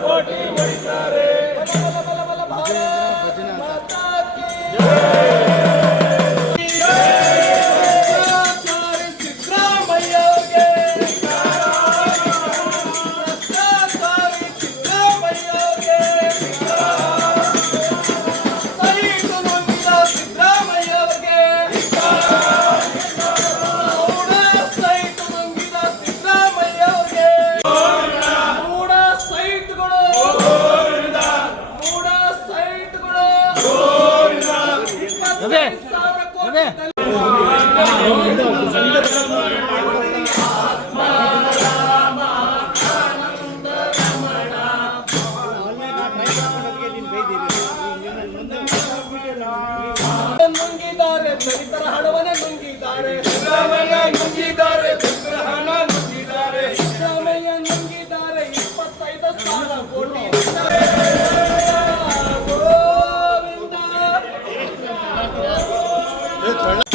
ಕೋಟಿ ಹೊಡಿತಾರೆ ನುಂಗಿದ್ದಾರೆ ದಲಿತರ ಹಣವನ್ನೇ ನುಂಗಿದ್ದಾರೆ ಸಿದ್ದರಾಮಯ್ಯ ನುಂಗಿದ್ದಾರೆ ದಲಿತರ ಹಣ ನುಂಗಿದ್ದಾರೆ ಸಿದ್ದರಾಮಯ್ಯ ನುಂಗಿದ್ದಾರೆ ಇಪ್ಪತ್ತೈದು ಸಾವಿರ 네,